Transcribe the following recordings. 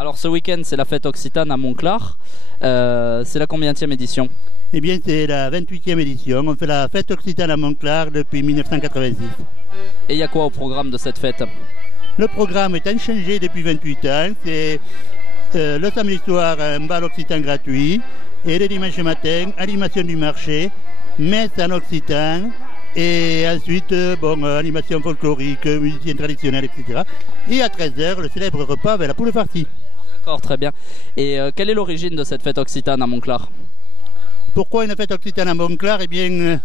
Alors ce week-end c'est la fête occitane à Montclar, c'est la combienième édition? Eh bien c'est la 28e édition, on fait la fête occitane à Montclar depuis 1986. Et il y a quoi au programme de cette fête? Le programme est inchangé depuis 28 ans, c'est le samedi soir un bal occitan gratuit et le dimanche matin animation du marché, messe en occitan et ensuite animation folklorique, musiciens traditionnels, etc. Et à 13h le célèbre repas avec la poule farcie. D'accord, très bien. Et quelle est l'origine de cette fête occitane à Montclar? Pourquoi une fête occitane à Montclar? Eh bien,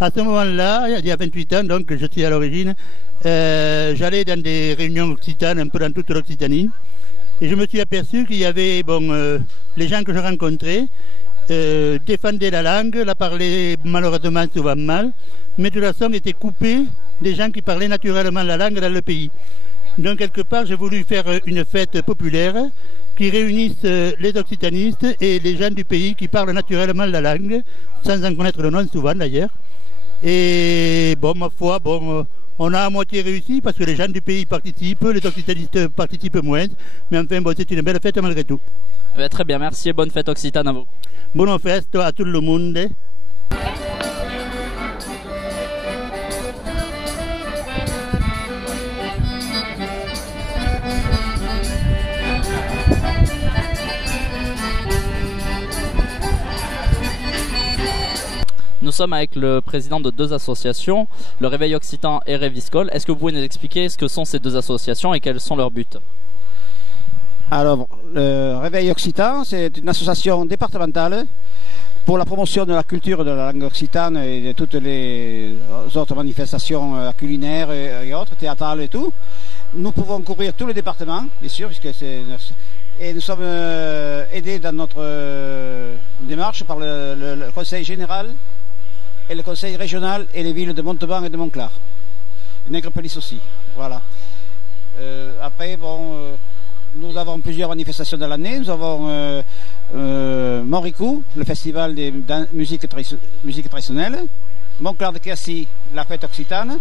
à ce moment-là, il y a 28 ans, donc je suis à l'origine, j'allais dans des réunions occitanes, un peu dans toute l'Occitanie, et je me suis aperçu qu'il y avait, les gens que je rencontrais défendaient la langue, la parlaient malheureusement souvent mal, mais de la façon étaient coupés des gens qui parlaient naturellement la langue dans le pays. Donc quelque part, j'ai voulu faire une fête populaire qui réunisse les occitanistes et les gens du pays qui parlent naturellement la langue, sans en connaître le nom souvent d'ailleurs. Et ma foi, on a à moitié réussi parce que les gens du pays participent, les occitanistes participent moins, mais enfin c'est une belle fête malgré tout. Très bien, merci et bonne fête occitane à vous. Bonne fête à tout le monde. Nous sommes avec le président de deux associations, le Réveil Occitan et Réviscol. Est-ce que vous pouvez nous expliquer ce que sont ces deux associations et quels sont leurs buts? Alors, le Réveil Occitan, c'est une association départementale pour la promotion de la culture de la langue occitane et de toutes les autres manifestations culinaires et autres, théâtrales et tout. Nous pouvons couvrir tous les départements, bien sûr, et nous sommes aidés dans notre démarche par le Conseil général et le conseil régional et les villes de Montauban et de Montclar. Nègrepelisse aussi, voilà. Après, nous avons plusieurs manifestations dans l'année. Nous avons Montricou, le festival des musiques traditionnelles. Montclar de Quercy, la fête occitane.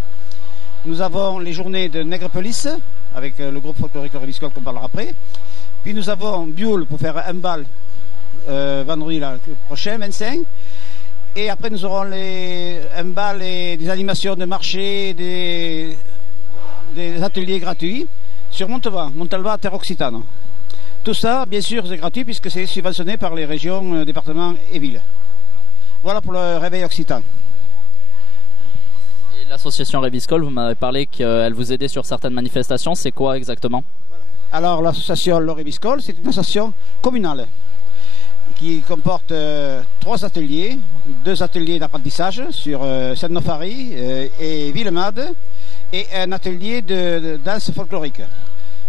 Nous avons les journées de Nègrepelisse, avec le groupe folklorique Réviscol qu'on parlera après. Puis nous avons Bioul pour faire un bal vendredi prochain, 25. Et après, nous aurons un bal et des animations de marché, des ateliers gratuits sur Montalva, Terre Occitane. Tout ça, bien sûr, c'est gratuit puisque c'est subventionné par les régions, départements et villes. Voilà pour le Réveil Occitan. Et l'association Réviscol, vous m'avez parlé qu'elle vous aidait sur certaines manifestations. C'est quoi exactement? Alors, l'association Le Réviscol, c'est une association communale qui comporte 3 ateliers, 2 ateliers d'apprentissage sur Saint-Nofari et Villemade et un atelier de danse folklorique.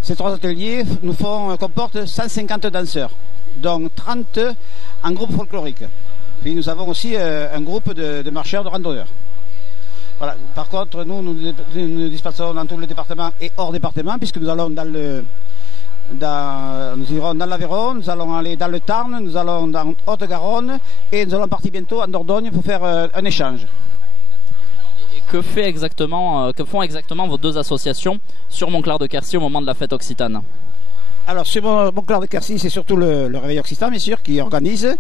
Ces 3 ateliers comportent 150 danseurs, dont 30 en groupe folklorique. Puis nous avons aussi un groupe de marcheurs, de randonneurs. Voilà. Par contre, nous dispersons dans tout le département et hors département, puisque nous allons nous irons dans l'Aveyron, nous allons aller dans le Tarn, nous allons dans Haute-Garonne et nous allons partir bientôt en Dordogne pour faire un échange. Et que font exactement vos deux associations sur Montclar de Quercy au moment de la fête occitane? Alors sur Montclar de Quercy, c'est surtout le Réveil Occitan bien sûr qui organise,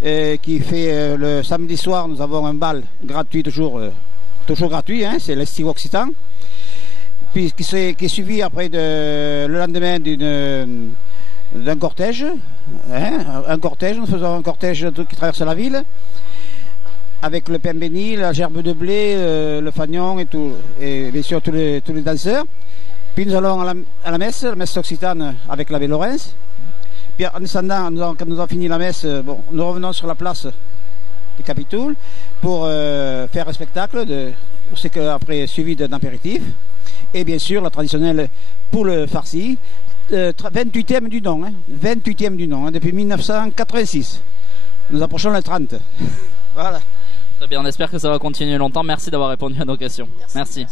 qui fait le samedi soir. Nous avons un bal gratuit, toujours gratuit, c'est l'Estive Occitan. Puis qui est suivi après le lendemain d'un cortège. Nous faisons un cortège qui traverse la ville avec le pain béni, la gerbe de blé, le fagnon et bien sûr tous les danseurs. Puis nous allons à la messe occitane avec l'abbé Laurens. Puis en descendant, quand nous avons fini la messe, nous revenons sur la place du Capitoul pour faire un spectacle, après suivi d'un apéritif. Et bien sûr la traditionnelle poule farcie, 28e du nom, 28e du nom, depuis 1986. Nous approchons le 30. Voilà. Très bien, on espère que ça va continuer longtemps. Merci d'avoir répondu à nos questions. Merci.